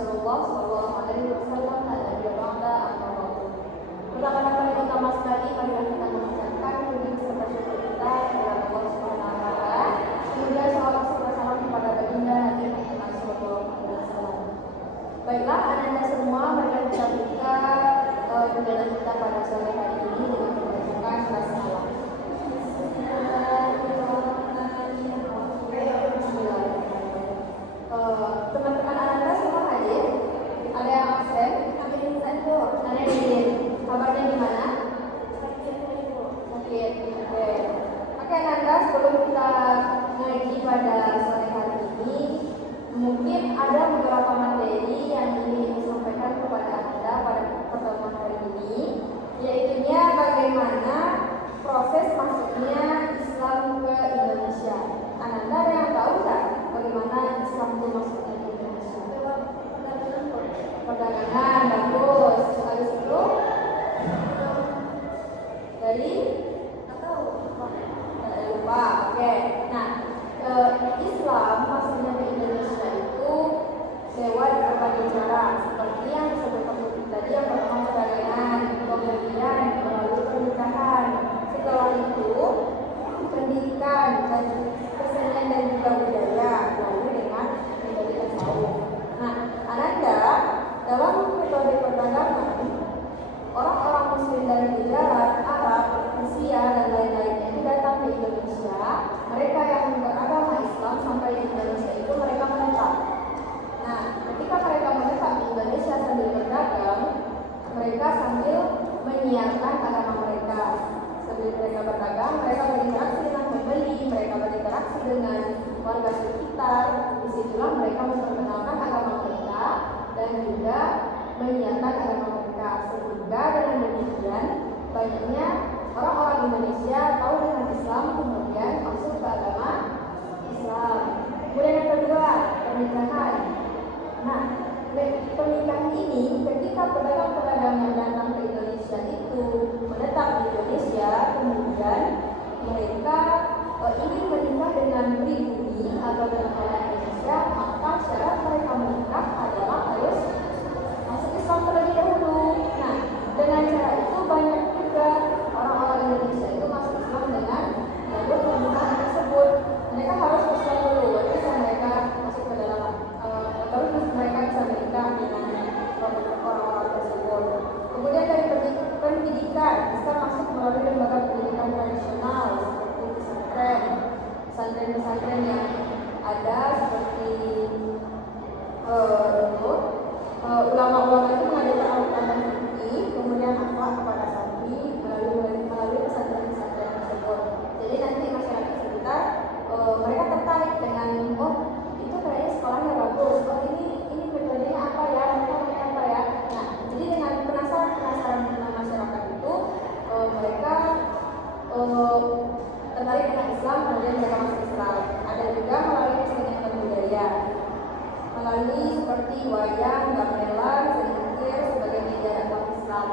Rasulullah sallallahu alaihi wasallam ada di bawah apa-apa. Pertama-tama yang utama sekali marilah kita mengucapkan puji serta syukur kita kepada Allah Subhanahu wa taala. Kemudian salawat serta salam kepada baginda Nabi Muhammad sallallahu alaihi wasallam. Baiklah, anak-anak semua, marilah kita buka jendela kita pada sore hari ini dengan membacakan basmalah. Teman-teman anak-anak semua hadir? Ada yang absen? Ada yang hadir. Kabarnya gimana? Oke. Oke anak-anak, sebelum kita mengaji pada sore hari ini, mungkin ada beberapa materi yang ingin disampaikan kepada Anda pada pertemuan hari ini, yaitu bagaimana proses masuknya Islam ke Indonesia. Anda ada yang tahu nggak bagaimana Islam itu masuknya ke Indonesia? Perdagangan, bagus. Habis itu dari lupa. Oke. Nah, Islam masuknya ke Indonesia itu lewat berbagai cara, seperti yang disebutkan tadi. Yang pertama perdagangan, kemudian melalui pernikahan. Setelah itu pendidikan dan kesenian dan juga budaya, lalu dengan metode tasawuf. Nah, Anda dalam metode perdagangan, orang-orang Muslim dari Irak, Arab, Persia dan lain-lainnya itu datang ke Indonesia. Mereka yang beragama Islam sampai di Indonesia itu mereka menetap. Nah, ketika mereka menetap di Indonesia sambil berdagang, mereka sambil menyiarkan agama mereka. Sambil mereka berdagang, mereka berinteraksi dengan pembeli, mereka berinteraksi dengan warga sekitar. Disitulah mereka memperkenalkan agama mereka dan juga menyiarkan agama mereka. Sehingga dengan demikian banyaknya orang-orang Indonesia tahu dengan Islam, kemudian masuk ke agama Islam. Kemudian yang kedua, pernikahan. Nah, pernikahan ini ketika pedagang-pedagang yang datang ke Indonesia itu menetap di Indonesia, kemudian mereka ingin menikah dengan pribumi atau dengan orang Indonesia, maka syarat mereka menikah adalah harus masuk Islam terlebih dahulu. Nah, dengan cara itu banyak juga orang-orang Indonesia itu masuk Islam dengan jalur pernikahan tersebut. Mereka harus Islam dulu, baru bisa mereka masuk ke dalam, baru mereka bisa menikah dengan orang-orang tersebut. Kemudian dari pendidikan bisa masuk melalui lembaga pendidikan tradisional seperti pesantren yang ada seperti ulama-ulama itu mengajarkan Al-Quran dan fikih, kemudian akhlak kepada santri melalui pesantren-pesantren tersebut. Jadi nanti masyarakat sekitar mereka tertarik dengan itu kayaknya sekolahnya bagus, ini metodenya apa ya, mereka apa ya. Nah, jadi dengan penasaran dengan masyarakat itu mereka tertarik dengan Islam, kemudian mereka masuk Islam. Ada juga melalui kesenian dan budaya, melalui seperti wayang, gamelan, seni ukir sebagai media dakwah Islam.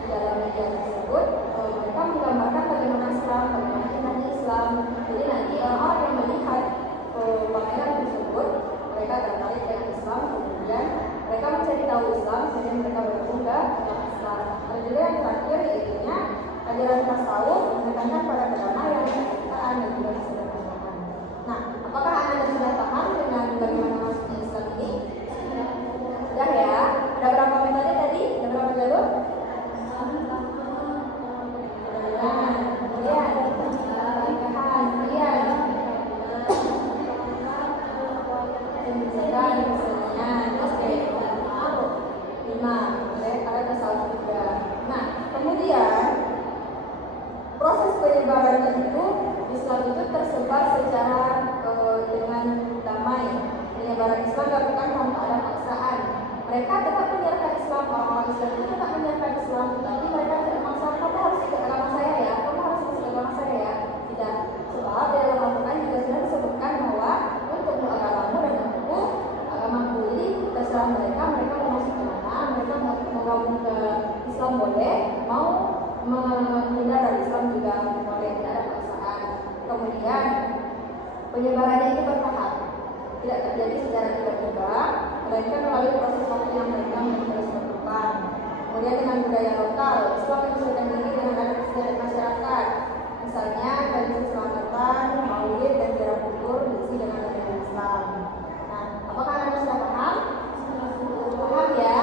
Di dalam media tersebut mereka menggambarkan bagaimana Islam, bagaimana indahnya Islam. Jadi nanti orang yang melihat pameran tersebut mereka tertarik dengan Islam, kemudian mereka mencari tahu Islam, kemudian mereka bergabung ke agama Islam. Ada juga yang terakhir yaitu ajaran tasawuf menekankan pada agama yang kecintaan dan juga kesederhanaan. Nah, apakah Anda sudah paham dengan bagaimana masuknya Islam ini? Sudah ya? Ada berapa metode tadi? Ada berapa jalur? Kemudian pernikahan, kemudian pendidikan, kesenian, oke, 5. Ada tasawuf juga. Nah, kemudian proses penyebarannya itu Islam itu tersebar secara dengan damai. Penyebaran Islam dilakukan tanpa ada paksaan. Mereka tetap menyiarkan Islam, orang-orang Islam itu tetap menyiarkan Islam, tapi mereka tidak memaksa kamu harus ikut agama saya ya, kamu harus masuk agama saya ya. Tidak. Sebab di dalam Al-Quran juga sudah disebutkan bahwa untuk agamamu dan untukku agamaku. Jadi terserah mereka mau masuk ke mana, mereka mau gabung ke Islam boleh, mau menghindar dari Islam juga boleh, tidak ada paksaan. Kemudian penyebarannya itu bertahap, tidak terjadi secara tiba-tiba. melainkan melalui proses waktu yang panjang dan terus berkembang. Kemudian dengan budaya lokal, Islam menyesuaikan diri dengan adat istiadat masyarakat. Misalnya tradisi selamatan, maulid, dan ziarah kubur diisi dengan ajaran Islam. Nah, apakah Anda sudah paham? Paham ya?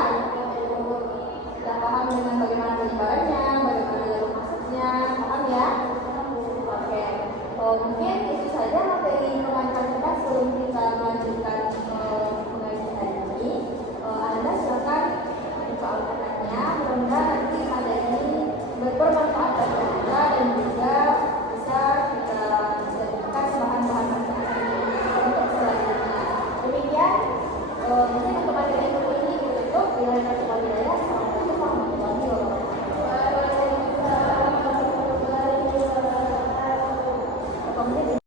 Sudah paham dengan bagaimana penyebarannya, bagaimana jalur masuknya, paham ya? Oke. Mungkin itu saja materi pengantar kita sebelum kita melanjutkan pengajian hari ini. Anda silakan buka Al-Qur'annya. Mudah-mudahan nanti materi ini bermanfaat bagi kita dan juga bisa kita jadikan bahan-bahan untuk selanjutnya. Demikian